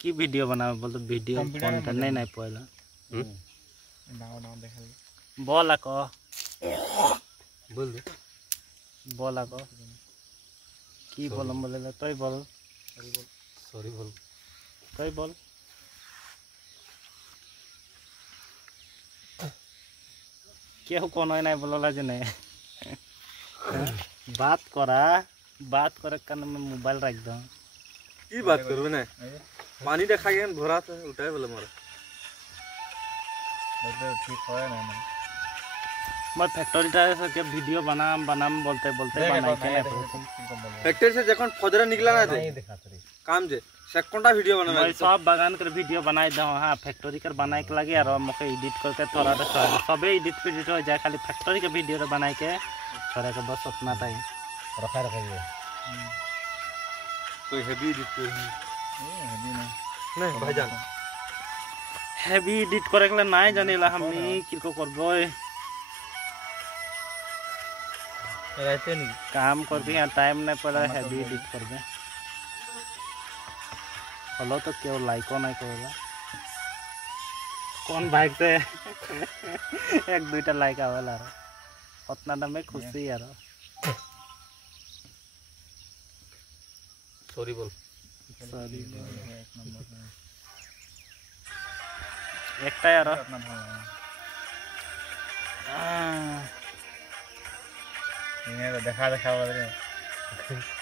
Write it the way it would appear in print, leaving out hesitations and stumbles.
কি ভিডিও বানাবে বল তো ভিডিও কোনটা নাই পয়লা নাও দেখা বল আক বল দে বল আক কি বলম বলে তুই বল সরি বল তুই বল কেউ কোনো নাই বললা যে নাই बात करे कारण मैं मोबाइल रख दो की बात करबे ना पानी देखा गया भरा तो उठाए बोले मारा ठीक है ना मैं फैक्ट्री टा के वीडियो बनाम बोलते बनाई के फैक्ट्री से जखन फजरा निकला ना दे काम जे सेकंडा वीडियो बनावे मैं सब बागान कर वीडियो बनाई दो हां फैक्ट्री कर बनाए के लगे और मके एडिट करके थोड़ा सबे एडिट हो जाए खाली फैक्ट्री के वीडियो बनाई के थोड़ा के बस उतना टाइम रखा कोई हेवी एडिट कर हेवी नहीं भाईजान हेवी एडिट करे के ना जानिला हमनी किको करबो रहते नहीं काम करबी टाइम नहीं पड़ा हेवी एडिट करबे हलो तो क्यों लाइको नहीं करेला कौन बाइक से एक दुईटा लाइक आवेला उतना ना मैं खुशी यार सॉरी बोल सॉरी एकटा यार देखा बोल रहे